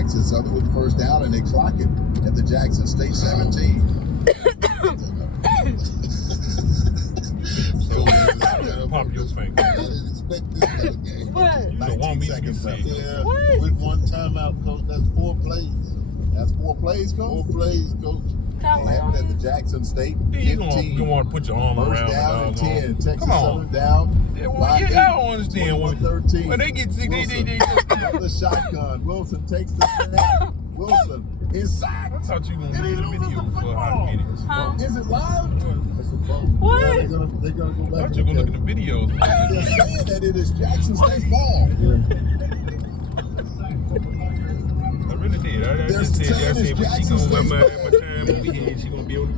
Texas Southern with the first down, and they clock it at the Jackson State 17. So, pop your finger. I didn't expect this kind of game. What? You don't want me to get sick. Yeah, What? with one timeout, coach. That's 4 plays. That's 4 plays, Coach. 4 plays, coach. They have it at the Jackson State You 15. don't want to put your arm First around down and the 10. Texas Come on. Southern down. Yeah, well, by yeah, 8. I don't understand. 21-13. When they get sick, they the shotgun. Wilson takes the snap. Wilson is sacked. I thought you were And going he to do the loses video the for football. 100 minutes. Huh? Is it live? It's a phone. What? Yeah, they're gonna go I back. thought you were and going to look at the videos. They're saying that it is Jackson State's ball. I really did. I They're just said, saying but she it's going to, Jackson my time over here, she going to be on the video.